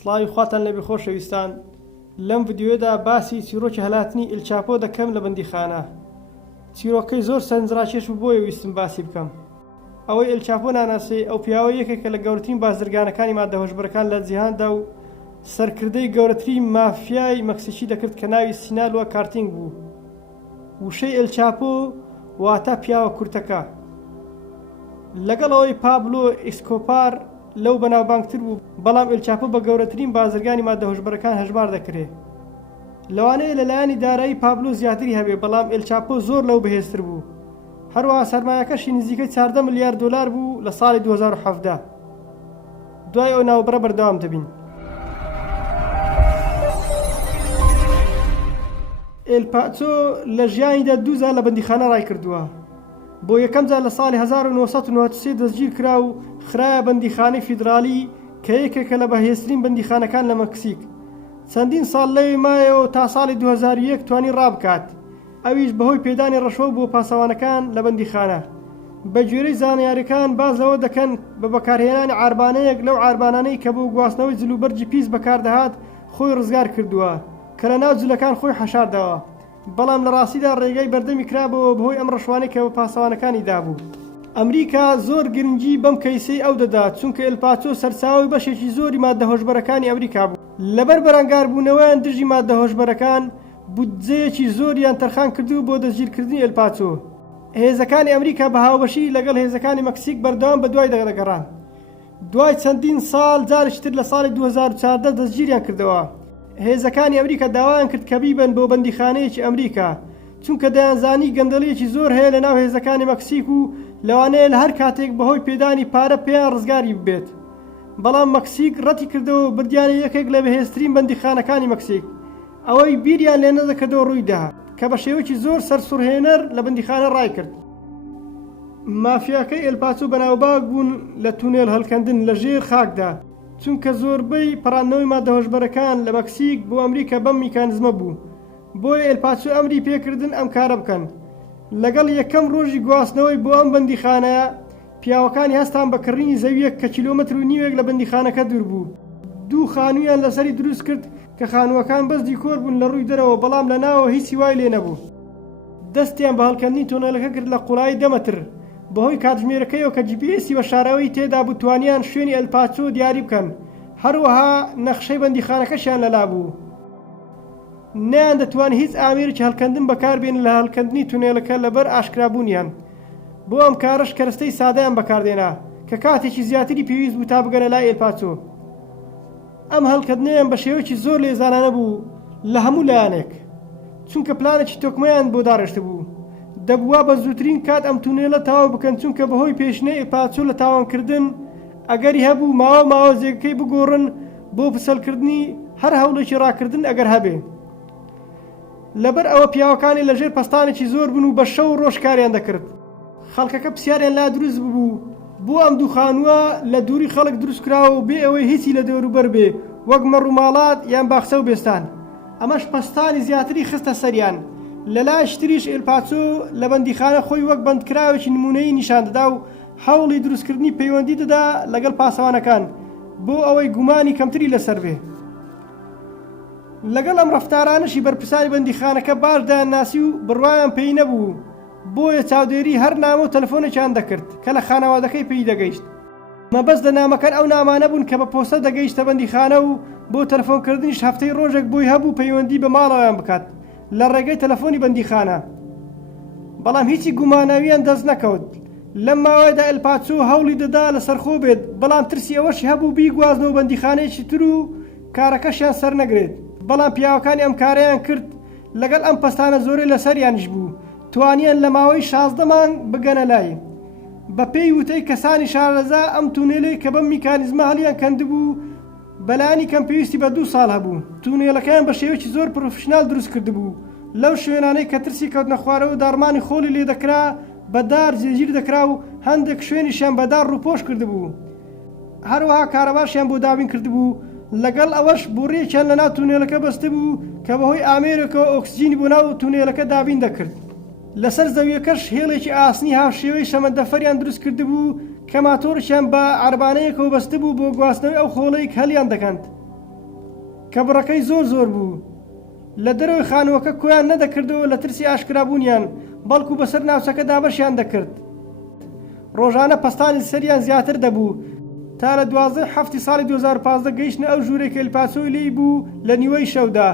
سڵاوی خواتان لەبێ خۆشەویستان، لەم ڤیدیۆدا باسی چیرۆکی هەلاتنی ئێلچاپۆ دەکەم لە بەندیخانە. چیرۆکەی زۆر سەرنجڕاکێش بوو بۆیە ویستم باسی بکەم. ئەوەی ئێلچاپۆ ناناسێ ئەو پیاوە یەکێکە لە گەورەترین بازرگانەکانی ماددەهۆشبەرەکان لە جیهاندا و سەرکردەی گەورەترین مافیای مەکسیکی دەکرد کە ناوی سینالۆ کارتینگ بوو. وشەی ئێلچاپۆ واتە پیاوە کورتەکە. لەگەڵ ئەوەی پابلۆ ئیسکۆپار لەو بەناوبانگتر بوو، بەڵام ئێلچاپۆ بە گەورەترین بازرگانی ماددەهۆشبەرەکان هەژمار دەکرێت. لەوانەیە لەلایەنی دارایی پابلۆ زیاتری هەبێ، بەڵام ئێلچاپۆ زۆر لەو بەهێزتر بوو. هەروەها سەرمایەکەشی نزیکەی 14 ملیار دۆلار بوو لە ساڵی 2017. دوای ئەو ناوبڕە بەردەوام دەبین. ئێلپاچۆ لە ژیانیدا دووزار لە بەندیخانە ڕای کردووە. بۆ یەکەم جار لە ساڵی 1993 دەستگیر کرا و خرایە بەندیخانەی فیدرالی کە یەکێکە لە بەهێزترین بەندیخانەکان لە مەکسیک. چەندین ساڵ لەوێ مایەوە تا ساڵی 2001 توانی ڕابکات. ئەویش بەهۆی پێدانی ڕەشەو بۆ پاسەوانەکان لە بەندیخانە. بە گوێرەی زانیاریەکان باز لەوە دەکەن بە بەکارهێنانی عاربانەیەک لەو عاربانانەی کە بۆ گواستنەوەی جلوبەرجی پیس بەکاردەهات خۆی ڕزگار کردووە کە لە ناو جلەکان خۆی حەشاردەوە. بەڵام لە ڕاستیدا ڕێگەی بەردەمی کرابەوە بەهۆی ئەم ڕەشوانەی کە بە پاسەوانەکانی دابوو. ئەمریکا زۆر گرنگی بەم کەیسەی ئەو دەدات، چونکە ئێلپاچۆ سەرچاوی بەشێکی زۆری ماددەهۆشبەرەکانی ئەمریکا بوو. لەبەر بەرەنگاربوونەوەیان دژی ماددەهۆشبەرەکان بودجەیەکی زۆریان تەرخان کردو بۆ دەستگیرکردنی ئێلپاچۆ. هێزەکانی ئەمریکا بە هاوبەشی لەگەڵ هێزەکانی مەکسیک بەردەوام بە دوای دەگەڕان. دوای چەندین ساڵ جارێکی تر لە ساڵی 2014 دەستگیریان کردەوە. هێزەکانی ئەمریکا داوایان کرد کە بیبن بۆ بەندیخانەیەکی ئەمریکا، چونکە دەیانزانی گەندەڵەیەکی زۆر هەیە لە ناو هێزەکانی مەکسیک و لەوانەیە لە هەر کاتێک بەهۆی پێدانی پارە پێیان ڕزگاری ببێت. بەڵام مەکسیک ڕەتی کردەوە و بردیانە یەکێک لە بەهێزترین بەندیخانەکانی مەکسیک. ئەوەی بیریان لێ نەدەکردەوە ڕوویدا کە بە شێوەیەکی زۆر سەرسوڕهێنەر لە بەندیخانە ڕای کرد. مافیاکەی ئێلپاچۆ بەناوبانگ بوون لە تونێل هەڵکەندن لە ژێر خاکدا، چونکە زۆربەی پەڕاندنەوەی ماددەهۆشبەرەکان لە مەکسیک بۆ ئەمریکا بەم میکانزمە بوو. بۆیە ئێلپاچۆ ئەمری پێکردن ئەم کارە بکەن. لەگەڵ یەکەم ڕۆژی گواستنەوەی بۆ ئەم بەندیخانەیە پیاوەکانی هەستان بە کڕینی زەویەک کە کیلۆمەتر و نیوێک لە بەندیخانەکە دوور بوو. دوو خانوویان لەسەری دروست کرد کە خانووەکان بەس دیکۆر بوون لە ڕووی دەرەوە، بەڵام لە ناوە هیچی وای لێ نەبوو. دەستیان بە هەڵکەندنی تۆنەلەکە کرد لە قوڵایی 10 مەتر. بەهۆی کاتژمێرەکەیەوە کە GPS بە شاراوی تێدا بوو توانیان شوێنی ئێلپاچۆ دیاری بکەن. هەروەها نەخشەی بەندیخانەکەشیان لەلا بوو. نەیان دەتوان هیچ ئامێرێکی هەڵکەندن بەکاربێن لە هەڵکەندنی تونێلەکە لەبەر ئاشکرابوونیان. بۆ ئەم کارەش کەرەستەی سادەیان بەکاردێنا کە کاتێکی زیاتری پێویست بوو تا بگەنە لای ئێلپاچۆ. ئەم هەڵکەندنەیان بە شێوەیەکی زۆر لێزانانە بوو لە هەموو لایەنێک، چونکە پلانێکی تۆکمەیان بۆ داڕێشتە بوو. دەبووە بە زووترین کات ئەم تونێلە تەواو بکەن، چونکە بەهۆی پێشنەی ئێلپاچۆ لە تاوانکردن ئەگەری هەبوو ماوە جێگەکەی بگۆڕن بۆ پسەلکردنی هەر هەوڵێکی ڕاکردن ئەگەر هەبێ. لەبەر ئەوە پیاوەکانی لەژێر پەستانێکی زۆر بوون و بە شەو ڕۆژ کاریان دەکرد. خەڵکەکە پرسیاریان لا دروست ببوو بۆ ئەم دوو خانووە لە دووری خەڵک دروست کراوە و بێ ئەوەی هیچی لە دەوروبەر بێ، وەک مەڕووماڵات یان باخسە و بێستان. ئەمەش پەستانی زیاتری خستە سەریان. لە لای شتریش ئێلپاچۆ لە بەندیخانە خۆی وەک بەندکراوێکی نمونەیی نیشان دەدا و هەوڵی دروستکردنی پەیوەندی دەدا لەگەڵ پاسەوانەکان بۆ ئەوەی گومانی کەمتری لەسەر بێ. لەگەڵ ئەم ڕەفتارانشی بەرپرسانی بەندیخانەکە باش دایانناسی و بڕوایان پێی نەبوو، بۆیە چاودێری هەر نامە و تەلەفۆنێکیان دەکرد کە لە خانەوادەکەی پێی دەگەیشت. مەبەست لە نامەکان ئەو نامانە بوون کە بە پۆستە دەگەیشتە بەندیخانە و بۆ تەلەفۆنکردنیش هەفتەی ڕۆژێک بۆی هەبوو پەیوەندی بە ماڵەوەیان بکات لە ڕێگەی تەلەفۆنی بەندیخانە. بەڵام هیچی گوماناویان دەست نەکەوت. لەم ماوەیەدا ئێلپاچۆ هەوڵی دەدا لەسەرخۆ بێت، بەڵام ترسی ئەوەشی هەبوو بیگوازنەوە بەندیخانەیەکی تر و کارەکەشیان سەر نەگرێت. بەڵام پیاوەکانی ئەم کارەیان کرد، لەگەڵ ئەم پەستانە زۆرەی لەسەریانش بوو، توانیان لە ماوەی 16 مانگ بگەنە لای. بە پێی وتەی کەسانی شارەزا ئەم تونێلەی کە بەم میکانیزمە هەڵیان کەندبوو بەلایانی کەم پێویستی بە 2 ساڵ هەبوو. تونێلەکەیان بە شێوەیەکی زۆر پرۆفشنال دروست کردبوو. لەو شوێنانەی کە ترسی کەوتنە خوارەوە دارمانی خۆڵی لێ دەکرا بەدار جێگیر دەکرا و هەندێک شوێنیشیان بەدار ڕووپۆش کردبوو. هەروەها کارەباشیان بۆ دابین کردبوو. لەگەڵ ئەوەش بۆڕێکیان لە ناو تونێلەکە بەستە بوو کە بەهۆی ئامێرێکەوە ئۆکسجینی بۆ ناو تونێلەکە دابین دەکرد. لەسەر زەویەکەش هێڵێکی ئاسنی هاوشێوەی شەمەندەفەریان دروست کردبوو کە ماتۆرشیان بە عەربانەیەکەوە بەستە بوو بۆ گواستنەوەی ئەو خۆڵەی هەلیان دەکەند. کە بڕەکەی زۆر بوو. لە دەرەوەی خانووەکە کۆیان نەدەکردەوە لە ترسی ئاشکرابوونیان، بەڵکو بەسەر ناوچەکەدا بەشیان دەکرد. ڕۆژانە پەستانی سەریان زیاتر دەبوو تا لە 12 ساڵی 2015 گەیشتنە ئەو ژوورێک کە ئێلپاسۆی لێی بوو لە نیوەی شەودا.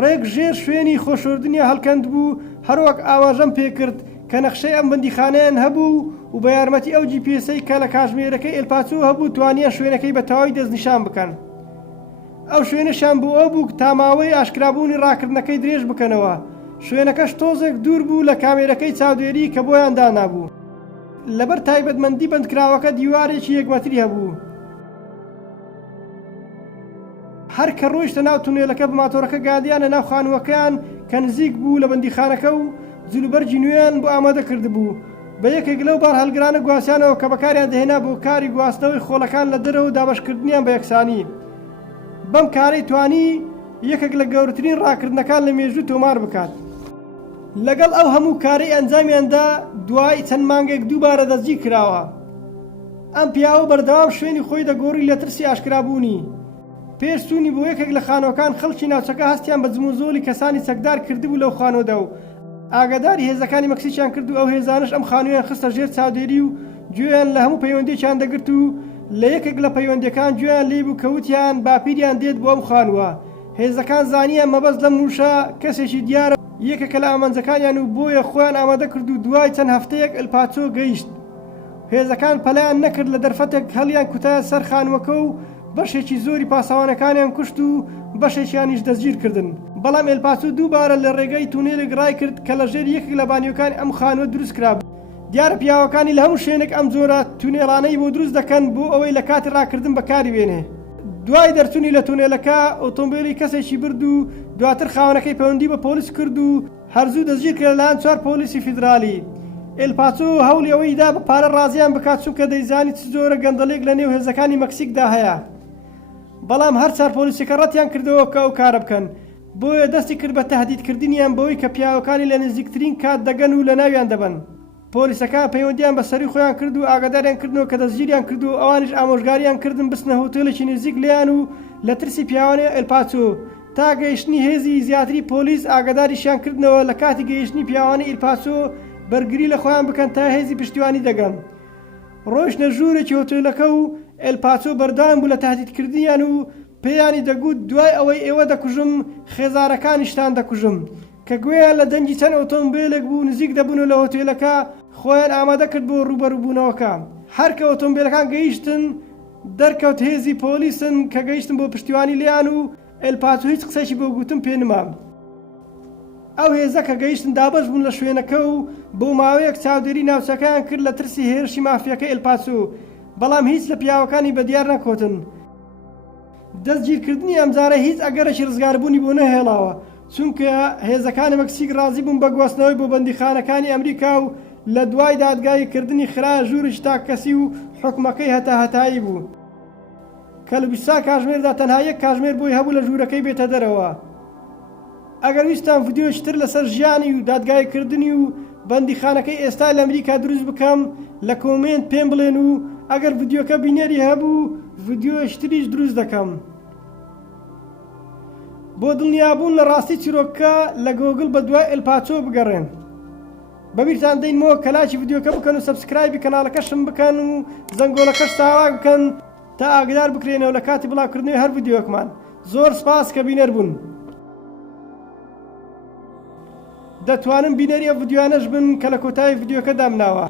ڕێک ژێر شوێنی خۆشەوردنیە هەڵکەند بوو، هەروەک ئاواژەم پێکرد کە نەخشەی ئەم بەندیخانەیان هەبوو و بە یارمەتی ئەو GPS-ی کە لە کاتژمێرەکەی ئێلپاسۆ هەبوو توانیان شوێنەکەی بە تەواوی دەستنیشان بکەن. ئەو شوێنەشان بۆ ئەو بوو تا ماوەی ئاشکرابوونی ڕاکردنەکەی درێژ بکەنەوە. شوێنەکەش تۆزێک دوور بوو لە کامێرەکەی چاودێری کە بۆیان دانابوو. لەبەر تایبەتمەندی بەندکراوەکە دیوارێکی 1 مەتری هەبوو. هەر کە ڕۆیشتە ناو تونێلەکە بە ماتۆرەکە گاندیانە ناو خانووەکان کە نزیک بوو لە بەندیخانەکە و جلوبەرجی نوێیان بۆ ئامادە کرد بوو. بە یەکێک لەو بار هەڵگرانە گواسیانەوە کە بەکاریان دەهێنا بۆ کاری گواستنەوەی خۆڵەکان لە دەرەوە دابەشکردنیان بە یەکسانی. بەم کارەی توانی یەکێک لە گەورەترین ڕاکردنەکان لە مێژوو تۆمار بکات. لەگەڵ ئەو هەموو کارەی ئەنجامیاندا دوای چەند مانگێک دووبارە دەستگیر کراوە. ئەم پیاوە بەردەوام شوێنی خۆی دەگۆڕی لە ترسی ئاشکرابوونی. پێشچوونی بۆ یەکێک لە خانۆکان خەڵکی ناوچەکە هەستیان بە جموزۆلی کەسانی چەکدار کردبوو لەو خانۆدا و ئاگاداری هێزەکانی مەکسیکیان کرد و ئەو هێزانش ئەم خانوویان خستە ژێر چاودێری و گوێیان لە هەموو پەیوەندێکیان دەگرت و لە یەکێک لە پەیوەندەکان گوێیان لێ بوو کەوتیان باپیریان دێت بۆ ئەم خانووە. هێزەکان زانیان مەبەست لەم موشە کەسێکی دیارە یەکێکە لە ئامانجەکانیان و بۆیە خۆیان ئامادە کرد و دوای چەند هەفتەیەک ئەلپاچۆ گەیشت. هێزەکان پەلایان نەکرد لە دەرفەتێک هەڵیان کوتایە سەر خانووەکە و بەشێکی زۆری پاسەوانەکانیان کوشت و بەشێکیانیش دەستگیر کردن. بەڵام ئێلپاسۆ دووبارە لە ڕێگەی تونێلێک ڕای کرد کە لە ژێر یەکێک لە بانیۆکانی ئەم خانووە دروست کرا. دیارە پیاوەکانی لە هەموو شوێنێک ئەم جۆرە تونێڵانەی بۆ دروست دەکەن بۆ ئەوەی لە کاتی ڕاکردن بەکاری بێنێ. دوای دەرچوونی لە تونێلەکە ئۆتۆمبیلی کەسێکی برد و دواتر خاوەنەکەی پەیوەندی بە پۆلیس کرد و هەرزوو دەستگیر کرد لەلایەن 4 پۆلیسی فیدرالی. ئێلپاسۆ هەوڵی ئەوەیدا بە پارە ڕازیان بکات چونکە دەیزانی چ جۆرە گەندەڵێک لە نێو هێزەکانی مەکسیکدا هەیە. بەڵام هەر 4 پۆلیسەکە ڕەتیان کردەوە کە ئەو کارە بکەن. بۆیە دەستی کرد بە تەهدیدکردنیان بەوەی کە پیاوەکانی لە نزیکترین کات دەگەن و لە ناویان دەبن. پۆلیسەکان پەیوەندیان بە سەری خۆیان کرد و ئاگاداریان کردنەوە کە دەستگیریان کرد و ئەوانیش ئامۆژگاریان کردن بستنە هۆتێلێکی نزیک لیان و لە ترسی پیاوانەی ئێلپاسۆ تا گەیشتنی هێزی زیاتری پۆلیس ئاگاداریشیان کردنەوە لە کاتی گەیشتنی پیاوانەی ئێلپاسۆ بەرگری لە خۆیان بکەن تا هێزی پشتیوانی دەگەن. ڕۆیشتە ژوورێکی هۆتێلەکە و ئێلپاسۆ بەردەوام بوو لە تەهدیدکردنیان و پێیانی دەگوت دوای ئەوەی ئێوە دەکوژم خێزارەکانیشتان دەکوژم. کە گوێیان لە دەنگی چەند ئۆتۆمبیلێک بوو نزیک دەبوون لە هۆتێلەکە خۆیان ئامادە کرد بۆ ڕوبەروبوونەوەکە. هەر کە ئۆتۆمبیلەکان گەیشتن دەرکەوت هێزی پۆلیسن کە گەیشتن بۆ پشتیوانی لیان و ئێلپاسۆ هیچ قسەیشی بۆ گوتم پێ نەمام. ئەو هێزە کە گەیشتن دابەش بوون لە شوێنەکە و بۆ ماوەیەک چاودێری ناوچەکەیان کرد لە ترسی هێرشی مافیەکە ئێلپاسۆ، بەڵام هیچ لە پیاوەکانی بەدیار نەکۆتن. دەستگیرکردنی ئەمجارە هیچ ئەگەرێکی ڕزگاربوونی بۆ نەهێڵاوە چونکە هێزەکانی مەکسیک ڕازی بوون بە گواستنەوەی بۆ بەندیخانەکانی ئەمریکا و لە دوای دادگایکردنی خرا ژوورش تاکەسی و حکومەکەی هەتایی بوو کە لە 20 کاتژمێردا تەنها یەک کاتژمێر بۆی هەبوو لە ژوورەکەی بێتە دەرەوە. ئەگەر ویستان ڤیدیۆشتر لەسەر ژیانی و دادگایکردنی و بەندیخانەکەی ئێستا لە ئەمریکا دروست بکەم لە کۆمنت پێم بڵێن و ئەگەر ڤیدیۆکە بینێری هەبوو ڤیدیۆشتریش دروست دەکەم. بۆ دڵنیابوون لە ڕاستی چیرۆکە لە گۆگڵ بە دوای ئێلپاسۆ بگەڕێن. بەبیرتان دەینەوە کە لایکی ڤیدیۆکە بکەن و سەبسکرایبی کەناڵەکەشم بکەن و زەنگۆڵەکەش چاواک بکەن تا ئاگدار بکرێنەوە لە کاتی بڵاوکردنەوەی هەر ڤیدیۆکمان. زۆر سپاس کە بینەر بوون. دەتوانم بینەری ئەو ڤیدیۆانەش بن کە لە کۆتایی ڤیدیۆکە دامناوە.